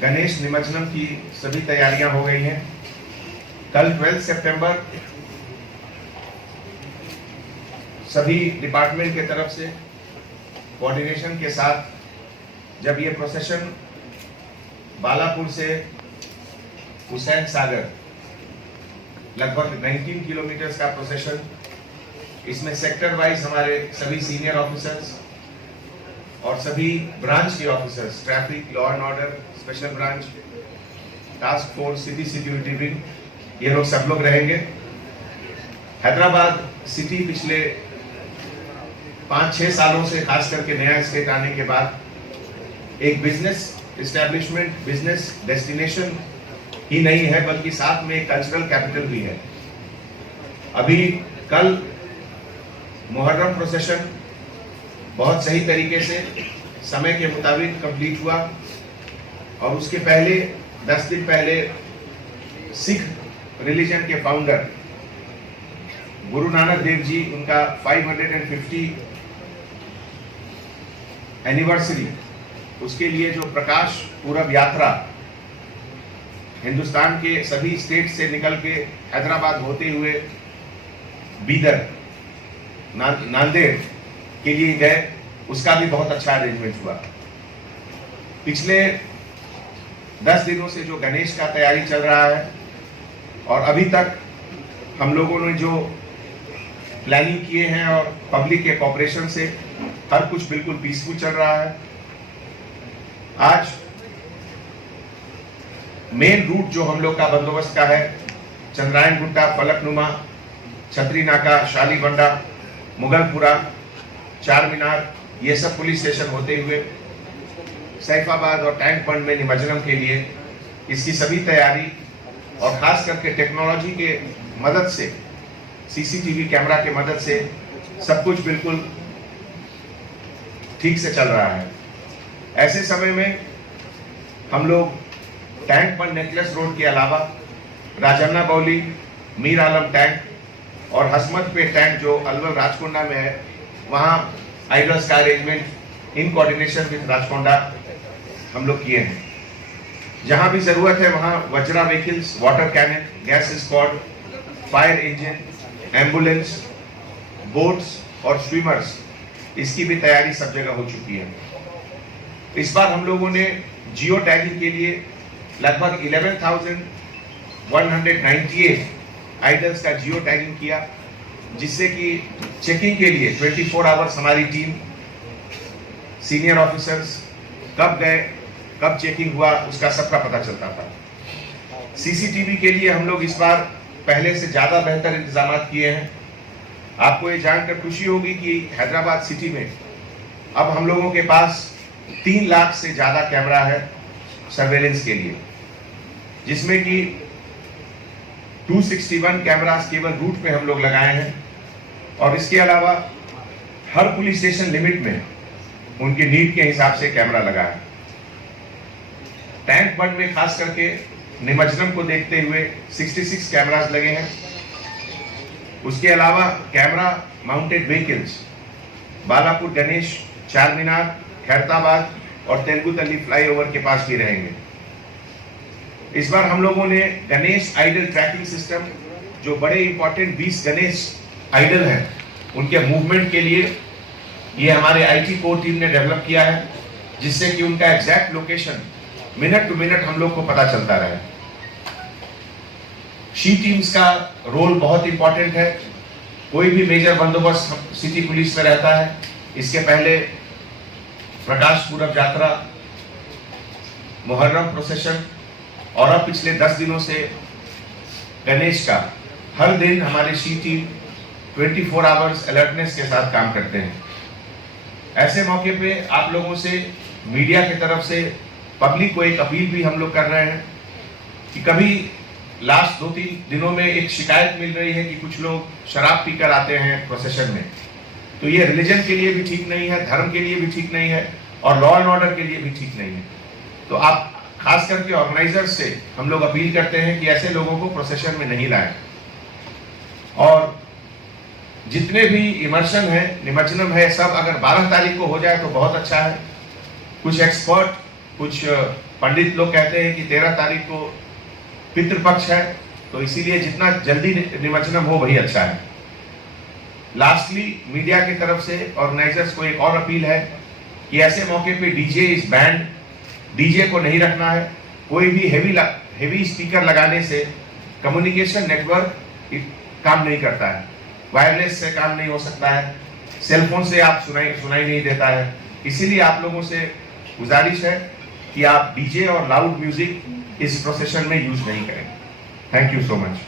गणेश निमज्जनम की सभी तैयारियां हो गई हैं। कल 12 सितंबर सभी डिपार्टमेंट के तरफ से कोऑर्डिनेशन के साथ जब ये प्रोसेशन बालापुर से हुसैन सागर लगभग 19 किलोमीटर का प्रोसेशन, इसमें सेक्टर वाइज हमारे सभी सीनियर ऑफिसर्स और सभी ब्रांच के officers, traffic, law and order, special branch, task force, city security wing, ये लोग सब लोग रहेंगे। हैदराबाद सिटी पिछले 5-6 सालों से खास करके नया स्टेट आने के बाद एक बिजनेस इस्टेब्लिशमेंट, बिजनेस डेस्टिनेशन ही नहीं है बल्कि साथ में एक कल्चरल कैपिटल भी है। अभी कल मुहर्रम प्रोसेशन बहुत सही तरीके से समय के मुताबिक कंप्लीट हुआ और उसके पहले 10 दिन पहले सिख रिलीजन के फाउंडर गुरु नानक देव जी, उनका 550 एनिवर्सरी, उसके लिए जो प्रकाश पूरब यात्रा हिंदुस्तान के सभी स्टेट से निकल के हैदराबाद होते हुए बीदर, नांदेड़ के लिए गए, उसका भी बहुत अच्छा अरेंजमेंट हुआ। पिछले 10 दिनों से जो गणेश का तैयारी चल रहा है और अभी तक हम लोगों ने जो प्लानिंग किए हैं और पब्लिक के कोऑपरेशन से हर कुछ बिल्कुल पीसफुल चल रहा है। आज मेन रूट जो हम लोग का बंदोबस्त का है, चंद्रायन गुट्टा, फलकनुमा, छतरी नाका, शालीबंडा, मुगलपुरा, चार मीनार, ये सब पुलिस स्टेशन होते हुए सैफाबाद और टैंक बंड में निमज्जनम के लिए इसकी सभी तैयारी और खास करके टेक्नोलॉजी के मदद से, सीसीटीवी कैमरा के मदद से सब कुछ बिल्कुल ठीक से चल रहा है। ऐसे समय में हम लोग टैंक बंड नेकलेस रोड के अलावा राजन्ना बौली, मीर आलम टैंक और हसमत पे टैंक जो अलवर राजकोंडा में है, वहाँ आइडल्स का arrangement in coordination with Rajkonda हम लोग किए हैं। जहाँ भी जरूरत है वहाँ Vajra vehicles, water cannon, gas squad, fire engine, ambulance, boats और स्विमर्स, इसकी भी तैयारी सब जगह हो चुकी है। इस बार हम लोगों ने जियो टैगिंग के लिए लगभग 11,198 आइडल्स का जियो टैगिंग किया, जिससे कि चेकिंग के लिए 24 आवर्स हमारी टीम, सीनियर ऑफिसर्स कब गए, कब चेकिंग हुआ, उसका सबका पता चलता था। सीसीटीवी के लिए हम लोग इस बार पहले से ज्यादा बेहतर इंतजाम किए हैं। आपको ये जानकर खुशी होगी कि हैदराबाद सिटी में अब हम लोगों के पास 3 लाख से ज्यादा कैमरा है सर्वेलेंस के लिए, जिसमें कि 261 कैमरास केवल रूट पे हम लोग लगाए हैं और इसके अलावा हर पुलिस स्टेशन लिमिट में उनकी नीड के हिसाब से कैमरा लगा है। टैंक बंड में खास करके निमज्जनम को देखते हुए 66 कैमरास लगे हैं। उसके अलावा camera mounted vehicles Balapur Ganesh, चार मीनार, खैरताबाद और तेलुगु तल्ली फ्लाईओवर के पास भी रहेंगे। इस बार हम लोगों ने गणेश आइडल ट्रैकिंग सिस्टम, जो बड़े इंपॉर्टेंट 20 गणेश आइडल हैं, उनके मूवमेंट के लिए ये हमारे आईटी कोर टीम ने डेवलप किया है, जिससे कि उनका exact location minute to minute हम लोग को पता चलता रहे। शी टीम्स का रोल बहुत इंपॉर्टेंट है। कोई भी मेजर बंदोबस्त सिटी पुलिस में रहता है, इसके पहले प्रकाश पूरब यात्रा, मुहर्रम प्रोसेशन और अब पिछले 10 दिनों से गणेश का, हर दिन हमारी शी टीम 24 आवर्स अलर्टनेस के साथ काम करते हैं। ऐसे मौके पे आप लोगों से, मीडिया की तरफ से पब्लिक को एक अपील भी हम लोग कर रहे हैं कि कभी लास्ट 2-3 दिनों में एक शिकायत मिल रही है कि कुछ लोग शराब पीकर आते हैं प्रोसेशन में, तो ये रिलीजन के लिए भी ठीक नहीं है, धर्म के लिए भी ठीक नहीं है और लॉ एंड ऑर्डर के लिए भी ठीक नहीं है। तो आप खास करके ऑर्गेनाइजर्स से हम लोग अपील करते हैं कि ऐसे लोगों को प्रोसेशन में नहीं लाएं। और जितने भी इमर्शन है, निमज्जनम है, सब अगर 12 तारीख को हो जाए तो बहुत अच्छा है। कुछ एक्सपर्ट कुछ पंडित लोग कहते हैं कि 13 तारीख को पितृपक्ष है, तो इसीलिए जितना जल्दी निमज्जनम हो वही अच्छा है। लास्टली मीडिया की तरफ से ऑर्गेनाइजर्स को एक और अपील है कि ऐसे मौके पे डीजे इज बैंड, डीजे को नहीं रखना है। कोई भी हेवी स्पीकर लगाने से कम्युनिकेशन नेटवर्क काम नहीं करता है, वायरलेस से काम नहीं हो सकता है, सेलफोन से आप सुनाई नहीं देता है। इसीलिए आप लोगों से गुजारिश है कि आप डीजे और लाउड म्यूजिक इस प्रोसेशन में यूज नहीं करें। Thank you so much.